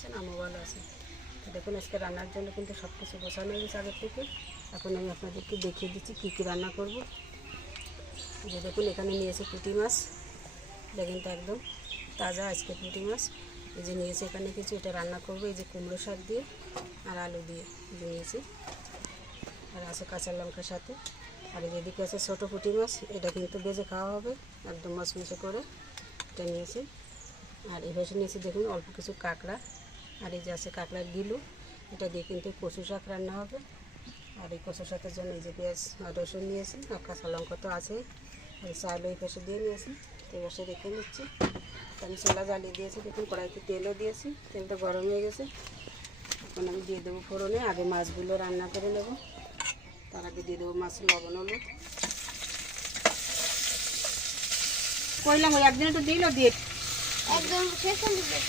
আছেন, আমিও ভালো আছি। তো দেখুন আজকে রান্নার জন্য কিন্তু সব কিছু গোছানো হয়ে গেছে আগের থেকে। এখন আমি আপনাদেরকে দেখিয়ে দিচ্ছি কী কী রান্না করব। যে দেখুন এখানে নিয়েছি পুঁটি মাছ, এটা কিন্তু একদম তাজা আজকে পুঁটি মাছ। এই যে নিয়েছি এখানে কিছু, এটা রান্না করব এই যে কুমড়ো শাক দিয়ে আর আলু দিয়ে নিয়েছি, আর আছে কাঁচা লঙ্কার সাথে। আর এদিকে আছে ছোটো পুঁটি মাছ, এটা কিন্তু ভেজে খাওয়া হবে একদম মচমচে করে, এটা নিয়েছি। আর এই পাশে নিয়েছি দেখুন অল্প কিছু কাঁকড়া, আর এই যে আছে কাঁকড়ার গিলু, এটা দিয়ে কিন্তু কচু শাক রান্না হবে। আর এই কচু শাকের জন্য এই যে পেঁয়াজ আর রসুন নিয়েছি, আর কাঁচা লঙ্কা তো আছেই, আর চাল এই পাশে দিয়ে নিয়েছি। তো এই পাশে রেখে নিচ্ছি। আমি চুলা জ্বালিয়ে দিয়েছি, দেখুন কড়াইতে তেলও দিয়েছি, তেলটা গরম হয়ে গেছে। এখন আমি দিয়ে দেবো ফোড়নে, আগে মাছগুলো রান্না করে নেব, তার আগে দিয়ে দেবো মাছ লবণ হলুদ। কইলাম ওই একদিন একটু দিল দিয়ে একদম শেষ হয়ে যাবে।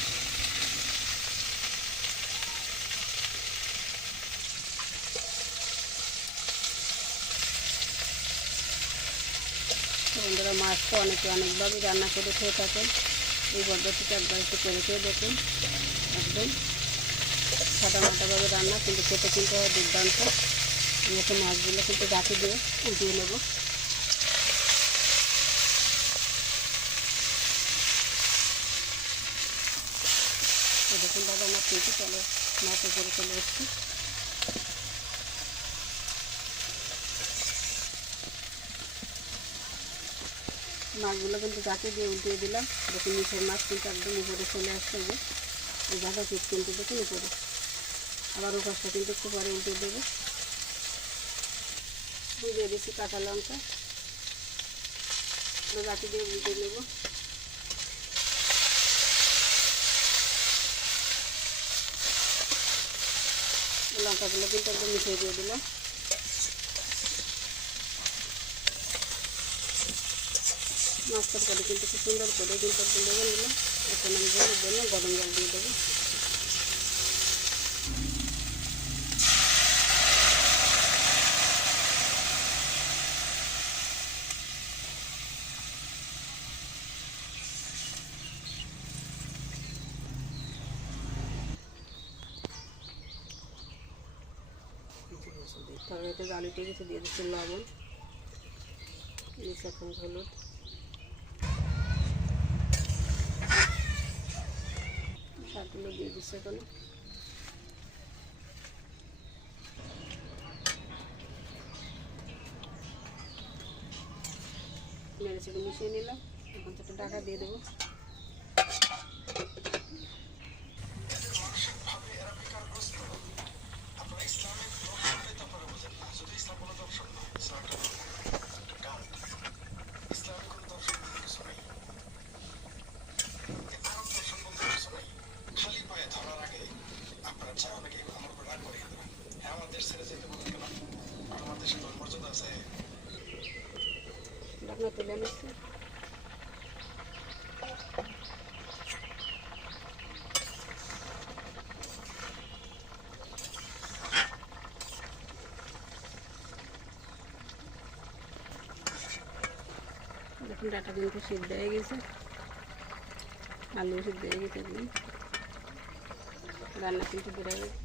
বন্ধুরা মাছ তো অনেকে অনেকভাবে রান্না করে খেয়ে থাকেন, এই পদ্ধতিটা একবার একটু করে খেয়ে দেখুন। একদম সাদা মাটাভাবে রান্না, কিন্তু খেতে কিন্তু হয় দুর্দান্ত। এরকম মাছগুলো কিন্তু গাছে দিয়ে উঠিয়ে নেব। দেখুন দাদা আমার কিন্তু চলে মাছ উপরে চলে এসছি। মাছগুলো কিন্তু গাছে দিয়ে উল্টিয়ে দিলাম, দেখুন নিচের মাছ কিন্তু একদম উপরে চলে আসছে। যে এই গাছা পিস কিন্তু দেখুন উপরে, আবার ওপাশটা কিন্তু একটু পরে উল্টে দেবো। দিয়ে দিচ্ছি কাঁচা লঙ্কা, গাছে দিয়ে উল্টে নেব। লঙ্কাগুলো কিন্তু একদম মিশিয়ে দিয়ে দিলাম। মাছ তরকারি কিন্তু খুব সুন্দর করে কিন্তু একদম ভেজে নিলাম। এখন আমি জলের জন্য গরম জল দিয়ে দেবো। তরকারিতে আলুতে কিছু দিয়ে দিচ্ছি লবণ, এখন হলুদ, শাকগুলো দিয়ে দিচ্ছে এখানে। মেরেছে মিশিয়ে নিলাম, এখন তো ঢাকা দিয়ে দেবো। ঢাকনা তুলে নিচ্ছি। দেখুন ডাটা কিন্তু সিদ্ধ হয়ে গেছে, আলু সিদ্ধ হয়ে গেছে, একদম রান্না কিন্তু বেড়ে গেছে।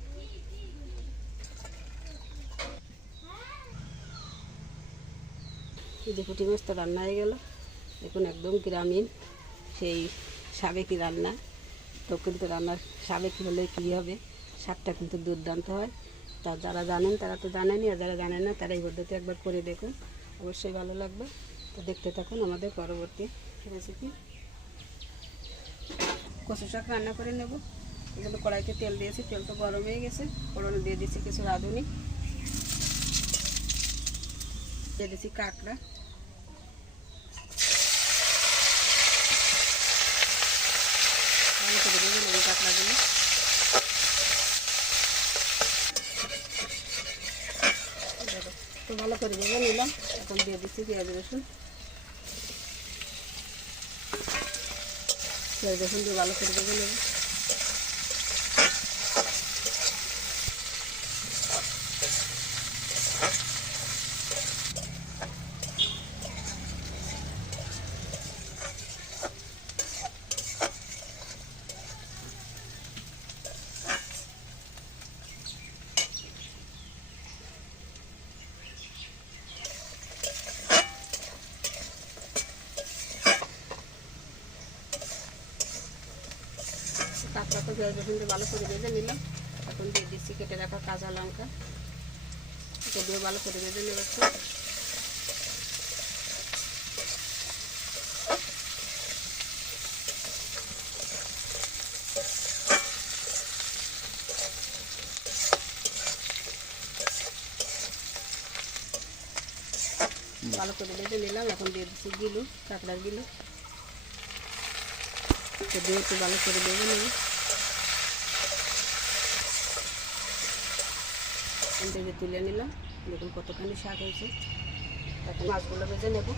এই যে পুঁটি মাছ তো রান্না হয়ে গেল। দেখুন একদম গ্রামীণ সেই সাবেকি রান্না। তো কিন্তু রান্নার সাবেকি হলে কী হবে, স্বাদটা কিন্তু দুর্দান্ত হয়। তা যারা জানেন তারা তো জানেনই, আর যারা জানেন না তারা এই পদ্ধতি একবার করে দেখুন, অবশ্যই ভালো লাগবে। তো দেখতে থাকুন আমাদের পরবর্তী রেসিপি। কচু শাক রান্না করে নেব। এগুলো কড়াইতে তেল দিয়েছি, তেল তো গরম হয়ে গেছে। ফোড়নে দিয়ে দিচ্ছি কিছু রাঁধুনি, দিয়ে দিচ্ছি কাঁকড়া, কাঁকড়াগুলো তো ভালো করে ভেজে নিলাম। এখন দিয়ে দিচ্ছি পেঁয়াজ রসুন, পেঁয়াজ রসুন দিয়ে ভালো করে ভেজে নেব। রাখা পেঁয়াজ রসুন দিয়ে ভালো করে ভেজে নিলাম। এখন দিয়ে দিচ্ছি কেটে রাখা কাঁচা লঙ্কা, এটা দিয়ে ভালো করে ভেজে নেব একটু। ভালো করে ভেজে নিলাম। এখন দিয়ে দিচ্ছি গিলু, কাঁকড়ার গিলু, এটা দিয়ে একটু ভালো করে ভেজে নেব। ভেজে তুলে নিলাম, দেখুন কতখানি শাক হয়েছে। এখন মাছগুলো ভেজে নেব।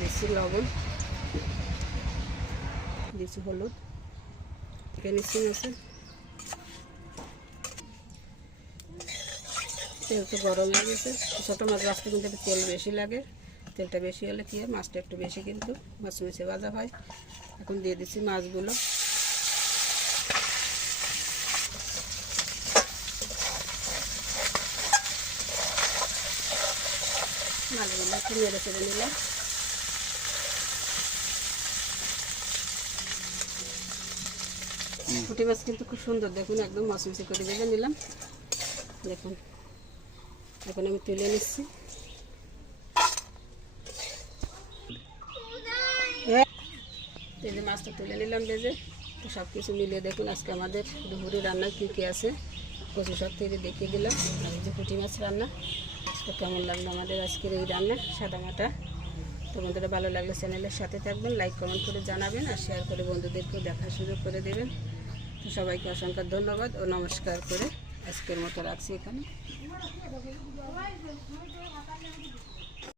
দিচ্ছি লবণ, দিচ্ছি হলুদ, নিচ্ছি মাছে। তেল তো গরম হয়ে গেছে। ছোটো মাছ ভাজতে কিন্তু একটু তেল বেশি লাগে, তেলটা বেশি হলে কি হয় মাছটা একটু বেশি কিন্তু মাছে ভাজা হয়। এখন দিয়ে দিচ্ছি মাছগুলো। মাছগুলো একটু নেড়ে চেড়ে নিলাম। পুঁটি মাছ কিন্তু খুব সুন্দর, দেখুন একদম মচমচে করে ভেজে নিলাম। দেখুন এখন আমি তুলে নিচ্ছি। এই যে মাছটা তুলে নিলাম ভেজে। তো সব কিছু মিলিয়ে দেখুন আজকে আমাদের দুপুরে রান্না কী কী আছে কচু শাক থেকে দেখিয়ে দিলাম। আর এই যে পুঁটি মাছ রান্না। তো কেমন লাগলো আমাদের আজকের এই রান্না সাদামাটা। তোমাদের ভালো লাগলে চ্যানেলের সাথে থাকবেন, লাইক কমেন্ট করে জানাবেন আর শেয়ার করে বন্ধুদেরকেও দেখার সুযোগ করে দেবেন। তো সবাইকে অসংখ্য ধন্যবাদ ও নমস্কার করে আজকের মতো রাখছি এখানে।